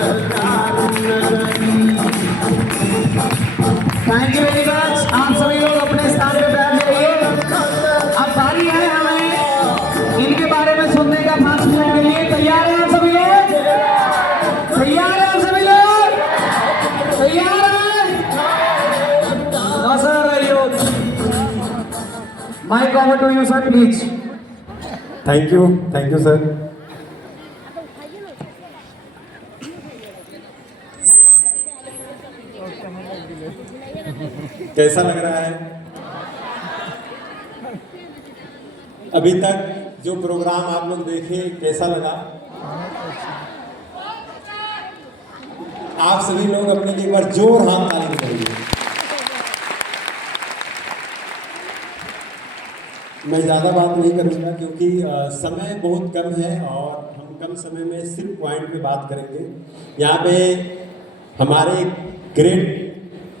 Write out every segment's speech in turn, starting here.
Thank you very much. आप सभी लोग अपने स्थान पे बैठ जाइए। अब बारी है हमें इनके बारे में सुनने का 5 मिनट के लिए। तैयार हैं आप सभी लोग? तैयार हैं आप सभी लोग? तैयार हैं? Mic over to you sir please. Thank you sir. कैसा लग रहा है? अभी तक जो प्रोग्राम आप लोग देखे कैसा लगा? आप सभी लोग अपने लिए एक बार जोर हाथ ताली करिए। मैं ज़्यादा बात नहीं करूँगा क्योंकि समय बहुत कम है और हम कम समय में सिर्फ पॉइंट पे बात करेंगे। यहाँ पे हमारे ग्रेट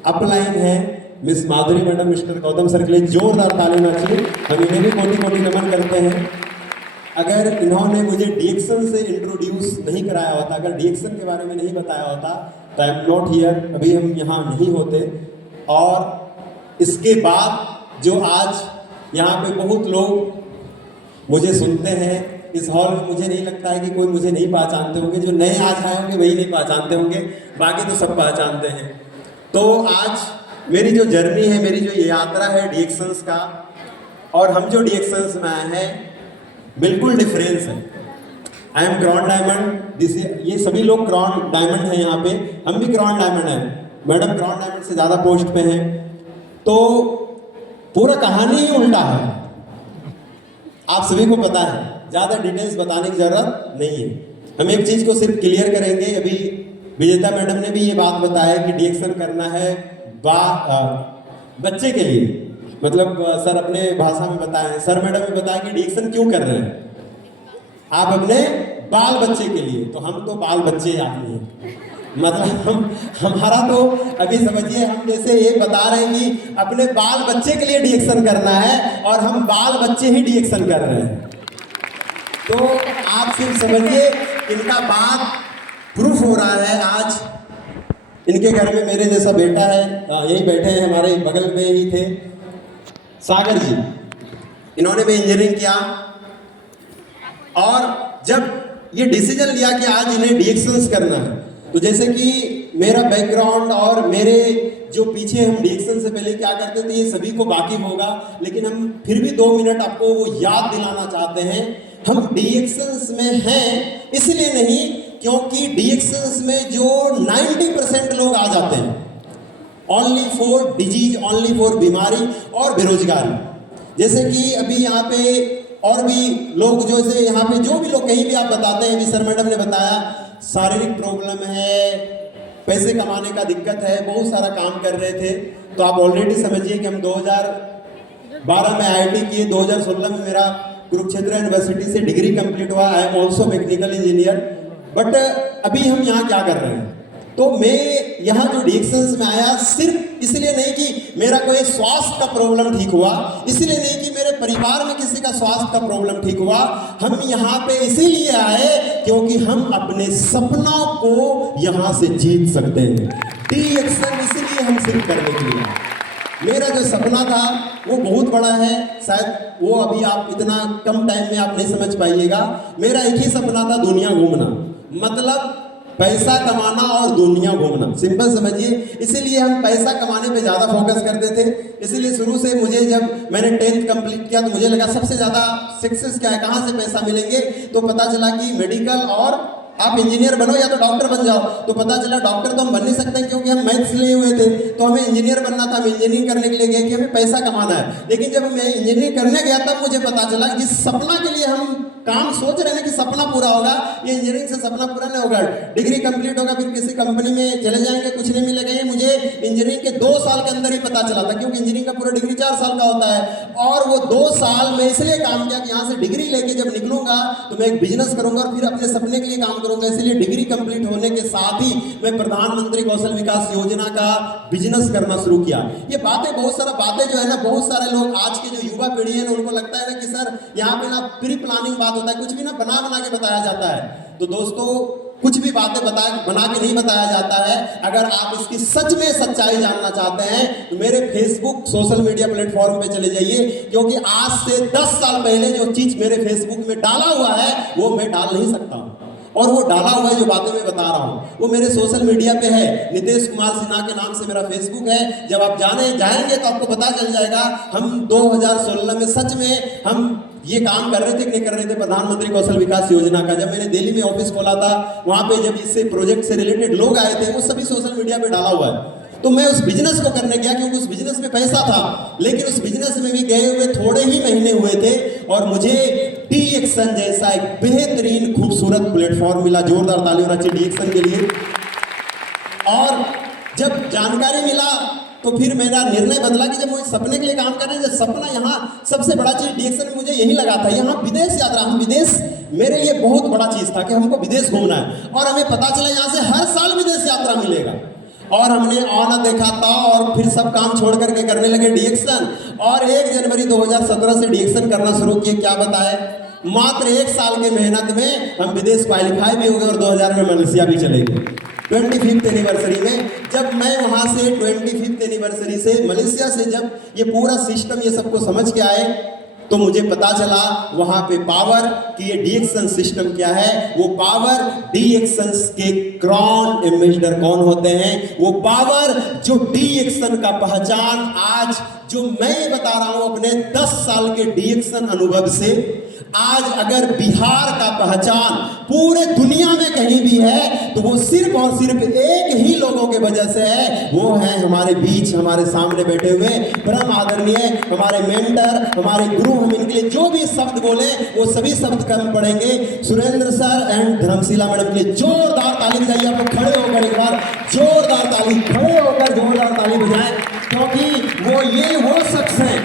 अपलाइन है मिस माधुरी मैडम, मिस्टर गौतम सर के लिए जोरदार ताली होना चाहिए। हम इन्हें भी कोटि कोटि नमन करते हैं। अगर इन्होंने मुझे डीएक्शन से इंट्रोड्यूस नहीं कराया होता, अगर डीएक्शन के बारे में नहीं बताया होता तो आई एम नॉट हियर, अभी हम यहाँ नहीं होते। और इसके बाद जो आज यहाँ पे बहुत लोग मुझे सुनते हैं इस हॉल में, मुझे नहीं लगता है कि कोई मुझे नहीं पहचानते होंगे। जो नए आज आए होंगे वही नहीं पहचानते होंगे, बाकी तो सब पहचानते हैं। तो आज मेरी जो जर्नी है, मेरी जो ये यात्रा है डीएक्शंस का, और हम जो डीएक्शंस में आए हैं बिल्कुल डिफरेंस है। आई एम क्राउन डायमंड, ये सभी लोग क्राउन डायमंड हैं यहाँ पे, हम भी क्राउन डायमंड हैं। मैडम क्राउन डायमंड से ज़्यादा पोस्ट पे हैं। तो पूरा कहानी ही उल्टा है, आप सभी को पता है, ज़्यादा डिटेल्स बताने की ज़रूरत नहीं है। हम एक चीज़ को सिर्फ क्लियर करेंगे। अभी विजेता मैडम ने भी ये बात बताया कि डीएक्शन करना है बच्चे के लिए, मतलब सर अपने भाषा में बताएं, सर मैडम ने बताया कि डीएक्शन क्यों कर रहे हैं आप अपने बाल बच्चे के लिए। तो हम तो बाल बच्चे आदमी हैं, मतलब हमारा तो अभी समझिए हम जैसे ये बता रहे हैं कि अपने बाल बच्चे के लिए डीएक्शन करना है और हम बाल बच्चे ही डीएक्शन कर रहे हैं। तो आप सिर्फ समझिए इनका बात प्रूफ हो रहा है। आज इनके घर में मेरे जैसा बेटा है, यही बैठे हैं, हमारे बगल में ही थे सागर जी, इन्होंने भी इंजीनियरिंग किया। और जब ये डिसीजन लिया कि आज इन्हें डीएक्शंस करना है, तो जैसे कि मेरा बैकग्राउंड और मेरे जो पीछे हम डीएक्शन से पहले क्या करते थे ये सभी को वाकिफ होगा, लेकिन हम फिर भी 2 मिनट आपको वो याद दिलाना चाहते हैं। हम डीएक्शंस में हैं इसलिए नहीं क्योंकि डीएक्शंस में जो 90% लोग आ जाते हैं only for disease, only for बीमारी और बेरोजगारी। जैसे कि अभी यहाँ पे और भी लोग जो जैसे यहाँ पे जो भी लोग कहीं भी आप बताते हैं, अभी सर मैडम ने बताया शारीरिक प्रॉब्लम है, पैसे कमाने का दिक्कत है, बहुत सारा काम कर रहे थे। तो आप ऑलरेडी समझिए कि हम 2012 में आईआईटी किए, 2016 में मेरा कुरुक्षेत्र यूनिवर्सिटी से डिग्री कंप्लीट हुआ। I am also mechanical engineer. But अभी हम यहाँ क्या कर रहे हैं, तो मैं यहाँ जो डीएक्शंस में आया सिर्फ इसलिए नहीं कि मेरा कोई स्वास्थ्य का प्रॉब्लम ठीक हुआ, इसलिए नहीं कि मेरे परिवार में किसी का स्वास्थ्य का प्रॉब्लम ठीक हुआ। हम यहाँ पे इसीलिए आए क्योंकि हम अपने सपनों को यहाँ से जीत सकते हैं। डीएक्शन इसलिए हम सिर्फ करने के लिए, मेरा जो सपना था वो बहुत बड़ा है, शायद वो अभी आप इतना कम टाइम में आप नहीं समझ पाइएगा। मेरा एक ही सपना था, दुनिया घूमना, मतलब पैसा कमाना और दुनिया घूमना, सिंपल समझिए। इसीलिए हम पैसा कमाने पे ज़्यादा फोकस करते थे। इसीलिए शुरू से मुझे जब मैंने 10th कंप्लीट किया तो मुझे लगा सबसे ज़्यादा सक्सेस क्या है, कहाँ से पैसा मिलेंगे। तो पता चला कि मेडिकल और आप इंजीनियर बनो या तो डॉक्टर बन जाओ। तो पता चला डॉक्टर तो हम बन नहीं सकते क्योंकि हम मैथ्स लिए हुए थे, तो हमें इंजीनियर बनना था। हम इंजीनियरिंग करने के लिए गए कि हमें पैसा कमाना है। लेकिन जब मैं इंजीनियरिंग करने गया तब मुझे पता चला कि जिस सपना के लिए हम काम सोच रहे हैं कि सपना पूरा होगा, ये इंजीनियरिंग से सपना पूरा नहीं होगा। डिग्री कंप्लीट होगा फिर किसी कंपनी में चले जाएंगे, कुछ नहीं मिलेगा। ये मुझे इंजीनियरिंग के 2 साल के अंदर ही पता चला था, क्योंकि इंजीनियरिंग का पूरा डिग्री 4 साल का होता है। और वो 2 साल में इसलिए काम किया कि यहाँ से डिग्री लेके जब निकलूंगा तो मैं एक बिजनेस करूंगा और फिर अपने सपने के लिए काम करूंगा। इसलिए डिग्री कंप्लीट होने के साथ ही मैं प्रधानमंत्री कौशल विकास योजना का बिजनेस करना शुरू किया। ये बातें, बहुत सारा बातें जो है ना, बहुत सारे लोग आज के जो युवा पीढ़ी है ना, उनको लगता है ना कि सर यहाँ पे ना प्री प्लानिंग बात होता है, कुछ भी ना बना के बताया जाता है। तो दोस्तों कुछ भी बातें बना के नहीं बताया जाता है। अगर आप इसकी सच में सच्चाई जानना चाहते हैं तो मेरे फेसबुक सोशल मीडिया प्लेटफॉर्म पे चले जाइए, क्योंकि आज से 10 साल पहले जो चीज मेरे फेसबुक में डाला हुआ है वो मैं डाल नहीं सकता हूँ। और वो डाला हुआ है जो बातें मैं बता रहा हूँ वो मेरे सोशल मीडिया पे है। नितेश कुमार सिन्हा के नाम से मेरा फेसबुक है। जब आप जाएंगे तो आपको पता चल जाएगा। हम 2016 में सच में हम ये काम कर रहे थे कि नहीं कर रहे थे, प्रधानमंत्री कौशल विकास योजना का। जब मैंने दिल्ली में ऑफिस खोला था, वहां पे जब इससे प्रोजेक्ट से रिलेटेड लोग आए थे, वो सभी सोशल मीडिया पे डाला हुआ है। तो मैं उस बिजनेस को करने गया क्योंकि उस बिजनेस में पैसा था, लेकिन उस बिजनेस में भी गए हुए थोड़े ही महीने हुए थे और मुझे DXN जैसा एक बेहतरीन खूबसूरत प्लेटफॉर्म मिला। जोरदार ताली होना चाहिए DXN के लिए। और जब जानकारी मिला तो फिर मेरा निर्णय बदला कि जब वो सपने के लिए काम कर रहे हैं, जब सपना यहाँ सबसे बड़ा चीज DXN में मुझे यही लगा था, यहाँ विदेश यात्रा, हम विदेश मेरे लिए बहुत बड़ा चीज था कि हमको विदेश घूमना है। और हमें पता चला यहाँ से हर साल विदेश यात्रा मिलेगा। और हमने आना देखा था और फिर सब काम छोड़ करके करने लगे DXN। और 1 जनवरी 2017 से DXN करना शुरू किए। क्या बताए, मात्र 1 साल के मेहनत में हम विदेश क्वालिफाई भी हो गए और 2000 में मलेशिया भी चले गए 25th एनिवर्सरी में। जब मैं वहां से 25th एनिवर्सरी से मलेशिया से जब ये पूरा सिस्टम ये सबको समझ के आए तो मुझे पता चला वहां पे पावर कि ये DXN सिस्टम क्या है। वो पावर DXN के क्राउन एम्बेसडर कौन होते हैं, वो पावर जो DXN का पहचान आज जो मैं ये बता रहा हूं अपने 10 साल के DXN अनुभव से, आज अगर बिहार का पहचान पूरे दुनिया में कहीं भी है तो वो सिर्फ और सिर्फ एक ही लोगों के वजह से है। वो है हमारे बीच, हमारे सामने बैठे हुए परम आदरणीय हमारे मेंटर, हमारे गुरु। हम इनके लिए जो भी शब्द बोले वो सभी शब्द कम पड़ेंगे। Surendra sir and Dharamshila madam के लिए जोरदार ताली बजाइए। आप लोग खड़े होकर एक बार जोरदार ताली, खड़े होकर जोरदार ताली बजाएं, क्योंकि वो शख्स हैं।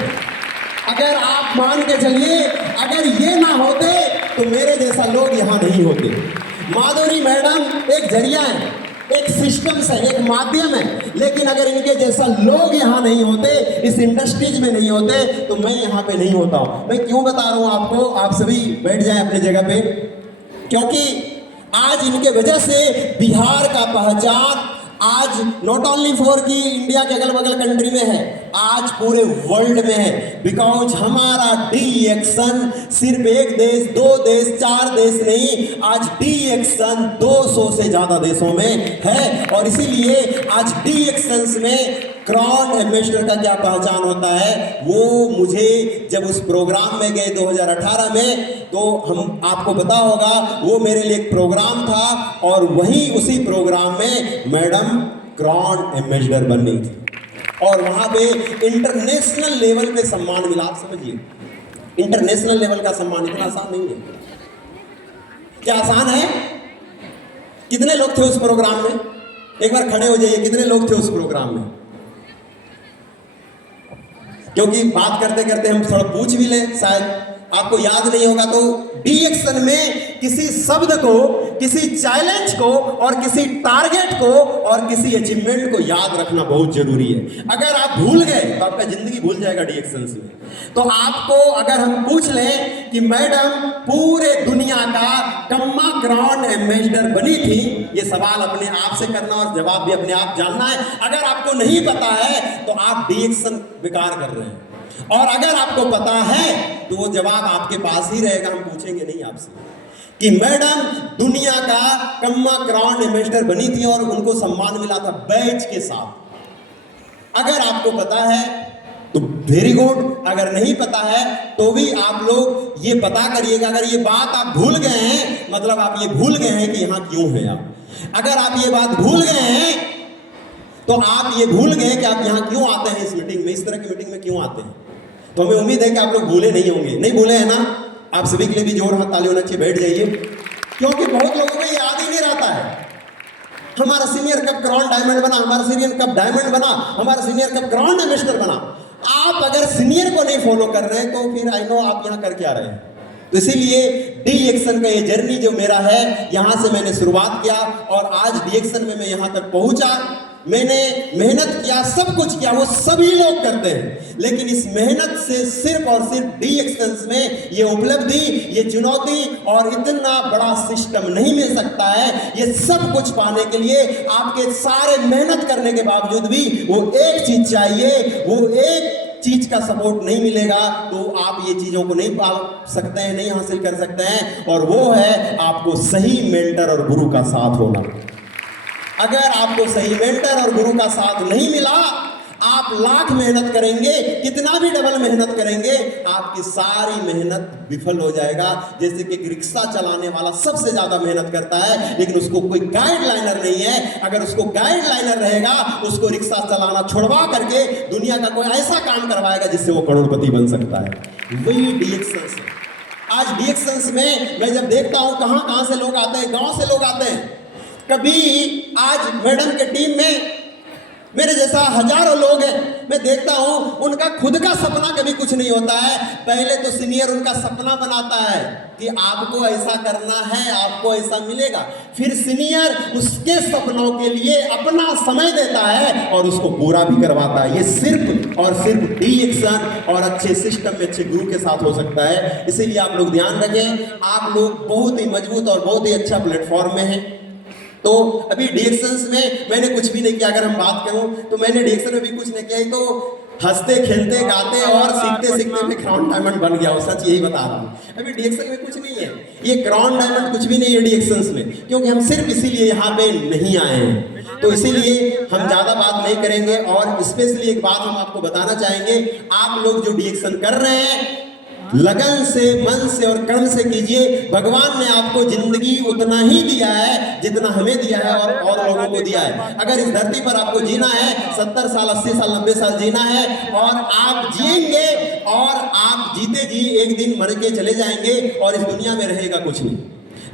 अगर आप मान के चलिए, अगर ये ना होते तो मेरे जैसा लोग यहाँ नहीं होते। माधुरी मैडम एक जरिया है, एक सिस्टम है, एक माध्यम है, लेकिन अगर इनके जैसा लोग यहाँ नहीं होते, इस इंडस्ट्रीज में नहीं होते तो मैं यहाँ पे नहीं होता हूँ। मैं क्यों बता रहा हूँ आपको, आप सभी बैठ जाएं अपने जगह पे, क्योंकि आज इनके वजह से बिहार का पहचान आज नॉट ओनली फॉर की इंडिया के अगल बगल कंट्री में है, आज पूरे वर्ल्ड में है। बिकॉज हमारा DXN सिर्फ 1 देश, 2 देश, 4 देश नहीं, आज DXN 200 से ज्यादा देशों में है। और इसीलिए आज DXN में क्राउन एम्बेसडर का क्या पहचान होता है, वो मुझे जब उस प्रोग्राम में गए 2018 में, तो हम आपको पता होगा वो मेरे लिए एक प्रोग्राम था और वहीं उसी प्रोग्राम में मैडम क्राउन एम्बेसडर बन गई थी और वहां पे इंटरनेशनल लेवल पे सम्मान मिला। आप समझिए, इंटरनेशनल लेवल का सम्मान इतना आसान नहीं है। क्या आसान है? कितने लोग थे उस प्रोग्राम में? एक बार खड़े हो जाइए, कितने लोग थे उस प्रोग्राम में? क्योंकि बात करते करते हम थोड़ा पूछ भी ले, शायद आपको याद नहीं होगा, तो DXN में किसी शब्द को, किसी चैलेंज को और किसी टारगेट को और किसी अचीवमेंट को याद रखना बहुत जरूरी है। अगर आप भूल गए तो आपका जिंदगी भूल जाएगा DXN में। तो आपको अगर हम पूछ लें कि मैडम पूरे दुनिया का कम्मा क्राउन एम्बेसडर बनी थी, ये सवाल अपने आप से करना और जवाब भी अपने आप जानना है। अगर आपको नहीं पता है तो आप DXN बेकार कर रहे हैं, और अगर आपको पता है तो वो जवाब आपके पास ही रहेगा। हम पूछेंगे नहीं आपसे कि मैडम दुनिया का कम्मा क्राउन एम्बेसडर बनी थी और उनको सम्मान मिला था बैच के साथ। अगर आपको पता है तो वेरी गुड, अगर नहीं पता है तो भी आप लोग ये पता करिएगा। अगर ये बात आप भूल गए हैं, मतलब आप ये भूल गए हैं कि यहाँ क्यों है आप। अगर आप ये बात भूल गए हैं तो आप ये भूल गए कि आप यहाँ क्यों आते हैं, इस मीटिंग में, इस तरह की मीटिंग में क्यों आते हैं। तो हमें उम्मीद है कि आप लोग भूले नहीं होंगे। नहीं भूले हैं ना? आप सभी के लिए भी जोर हाथ ताली होना चाहिए। बैठ जाइए, क्योंकि बहुत लोगों को याद ही नहीं रहता है। हमारा सीनियर कब क्राउन डायमंड बना, हमारा सीनियर कब डायमंड बना, हमारा सीनियर कब क्राउन एम्बेसडर बना। आप अगर सीनियर को नहीं फॉलो कर रहे हैं तो फिर आई नो आप यहाँ कर क्या रहे हैं। तो इसीलिए DXN का ये जर्नी जो मेरा है, यहाँ से मैंने शुरुआत किया और आज DXN में मैं यहाँ तक पहुँचा। मैंने मेहनत किया, सब कुछ किया, वो सभी लोग करते हैं, लेकिन इस मेहनत से सिर्फ और सिर्फ DXns में ये उपलब्धि, ये चुनौती और इतना बड़ा सिस्टम नहीं मिल सकता है। ये सब कुछ पाने के लिए आपके सारे मेहनत करने के बावजूद भी वो एक चीज चाहिए, वो एक चीज का सपोर्ट नहीं मिलेगा तो आप ये चीजों को नहीं पा सकते हैं, नहीं हासिल कर सकते हैं, और वो है आपको सही मेंटर और गुरु का साथ होना। अगर आपको सही मेंटर और गुरु का साथ नहीं मिला, आप लाख मेहनत करेंगे, कितना भी डबल मेहनत करेंगे, आपकी सारी मेहनत विफल हो जाएगा। जैसे कि एक रिक्शा चलाने वाला सबसे ज्यादा मेहनत करता है, लेकिन उसको कोई गाइडलाइनर नहीं है। अगर उसको गाइडलाइनर रहेगा, उसको रिक्शा चलाना छुड़वा करके दुनिया का कोई ऐसा काम करवाएगा जिससे वो करोड़पति बन सकता है। वही DXns है। आज DXns में मैं जब देखता हूं कहां से लोग आते हैं, गांव से लोग आते हैं। कभी आज मैडम के टीम में मेरे जैसा हजारों लोग हैं, मैं देखता हूं उनका खुद का सपना कभी कुछ नहीं होता है। पहले तो सीनियर उनका सपना बनाता है कि आपको ऐसा करना है, आपको ऐसा मिलेगा, फिर सीनियर उसके सपनों के लिए अपना समय देता है और उसको पूरा भी करवाता है। ये सिर्फ और सिर्फ DXN और अच्छे सिस्टम में अच्छे गुरु के साथ हो सकता है। इसीलिए आप लोग ध्यान रखें, आप लोग बहुत ही मजबूत और बहुत ही अच्छा प्लेटफॉर्म में हैं। तो अभी DXns में मैंने कुछ भी नहीं किया। अगर हम बात करूं तो मैंने DXN में भी कुछ नहीं किया, तो हंसते खेलते गाते और सीखते सीखते मैं क्राउन डायमंड बन गया हूं। सच यही बता रहा हूं। अभी DXN में कुछ नहीं है, ये क्राउन डायमंड कुछ भी नहीं है DXns में, क्योंकि हम सिर्फ इसीलिए यहाँ पे नहीं आए हैं। तो इसीलिए हम ज्यादा बात नहीं करेंगे, और स्पेशली एक बात हम आपको बताना चाहेंगे, आप लोग जो DXN कर रहे हैं लगन से, मन से और कर्म से कीजिए। भगवान ने आपको जिंदगी उतना ही दिया है जितना हमें दिया है और लोगों को दिया है। अगर इस धरती पर आपको जीना है, 70 साल, 80 साल, 90 साल जीना है, और आप जिएंगे और आप जीते जी एक दिन मर के चले जाएंगे और इस दुनिया में रहेगा कुछ नहीं।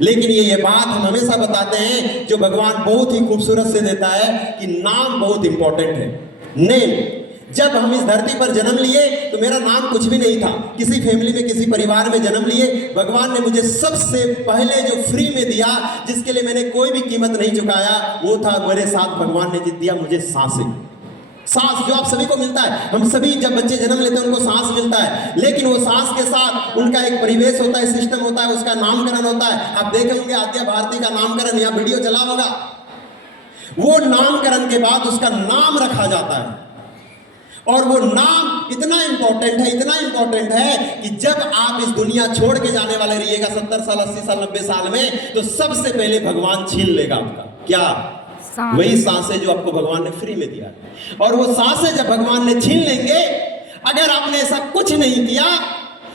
लेकिन ये बात हम हमेशा बताते हैं, जो भगवान बहुत ही खूबसूरत से देता है, कि नाम बहुत इंपॉर्टेंट है। नेम। जब हम इस धरती पर जन्म लिए तो मेरा नाम कुछ भी नहीं था, किसी फैमिली में, किसी परिवार में जन्म लिए। भगवान ने मुझे सबसे पहले जो फ्री में दिया, जिसके लिए मैंने कोई भी कीमत नहीं चुकाया, वो था मेरे साथ भगवान ने जित दिया मुझे सांसें। सांस जो आप सभी को मिलता है, हम सभी जब बच्चे जन्म लेते हैं उनको सांस मिलता है, लेकिन वो सांस के साथ उनका एक परिवेश होता है, सिस्टम होता है, उसका नामकरण होता है। आप देखे होंगे आद्या भारती का नामकरण, यहाँ वीडियो चला होगा। वो नामकरण के बाद उसका नाम रखा जाता है, और वो नाम इतना इंपॉर्टेंट है, इतना इंपॉर्टेंट है कि जब आप इस दुनिया छोड़ के जाने वाले रहिएगा 70 साल, 80 साल, 90 साल में, तो सबसे पहले भगवान छीन लेगा आपका क्या? वही सांसें जो आपको भगवान ने फ्री में दिया है। और वो सांसें जब भगवान ने छीन लेंगे, अगर आपने ऐसा कुछ नहीं किया,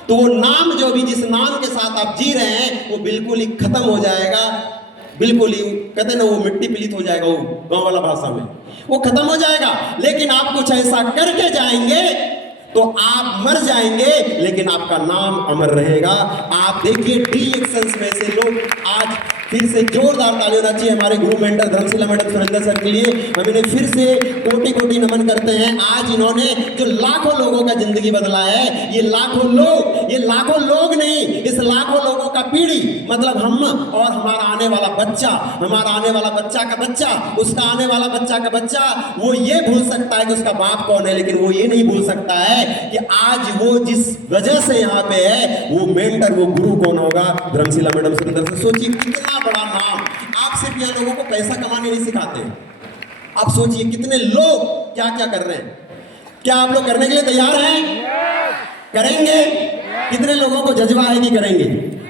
तो वो नाम जो भी जिस नाम के साथ आप जी रहे हैं वो बिल्कुल ही खत्म हो जाएगा। बिल्कुल ही कहते ना, वो मिट्टी पलीत हो जाएगा, वो गांव वाला भाषा में वो खत्म हो जाएगा। लेकिन आप कुछ ऐसा करके जाएंगे तो आप मर जाएंगे, लेकिन आपका नाम अमर रहेगा। आप देखिए DXns में से लोग आज फिर से जोरदार ताली होना चाहिए हमारे गुरु mentor Dharamshila madam Surendra sir के लिए। हम इन्हें फिर से कोटि कोटि नमन करते हैं। आज इन्होंने जो लाखों लोगों का जिंदगी बदला है, ये लाखों लोग नहीं, इस लाखों लोगों का पीढ़ी, मतलब हम और हमारा आने वाला बच्चा, हमारा आने वाला बच्चा का बच्चा, उसका आने वाला बच्चा का बच्चा, वो ये भूल सकता है कि उसका बाप कौन है, लेकिन वो ये नहीं भूल सकता है कि आज वो जिस वजह से यहाँ पे है, वो मेंटर, वो गुरु कौन होगा? Dharamshila madam Surendra sir. सोचिए कितना बड़ा नाम। आप सिर्फ यहाँ लोगों को पैसा कमाने नहीं सिखाते, आप सोचिए कितने लोग क्या क्या कर रहे हैं। क्या आप लोग करने के लिए तैयार हैं? करेंगे? कितने लोगों को जज्बा है कि करेंगे?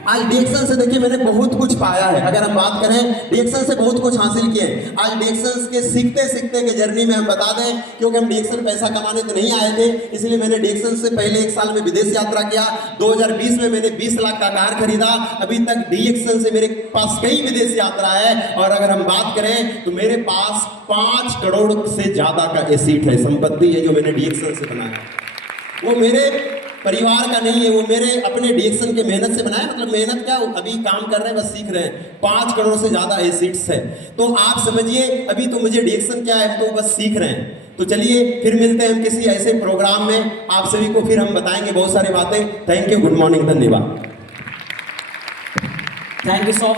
आज DXN से देखिए मैंने बहुत कुछ पाया है। अगर हम बात करें, DXN से बहुत कुछ हासिल किए। आज DXN के सीखते सीखते के जर्नी में हम बता दें, क्योंकि हम DXN पैसा कमाने तो नहीं आए थे, इसलिए मैंने DXN से पहले 1 साल में विदेश यात्रा किया। 2020 में मैंने 20 लाख का कार खरीदा। अभी तक DXN से मेरे पास कई विदेश यात्रा है, और अगर हम बात करें तो मेरे पास 5 करोड़ से ज्यादा का एसेट है, संपत्ति है, जो मैंने DXN से बनाया। वो मेरे परिवार का नहीं है, वो मेरे अपने DXN के मेहनत से बनाया। मतलब मेहनत क्या, अभी काम कर रहे हैं, बस सीख रहे हैं। 5 करोड़ से ज्यादा एसेट्स है, तो आप समझिए अभी तो मुझे DXN क्या है, तो बस सीख रहे हैं। तो चलिए फिर मिलते हैं हम किसी ऐसे प्रोग्राम में, आप सभी को फिर हम बताएंगे बहुत सारी बातें। थैंक यू, गुड मॉर्निंग, धन्यवाद। Thank you so much.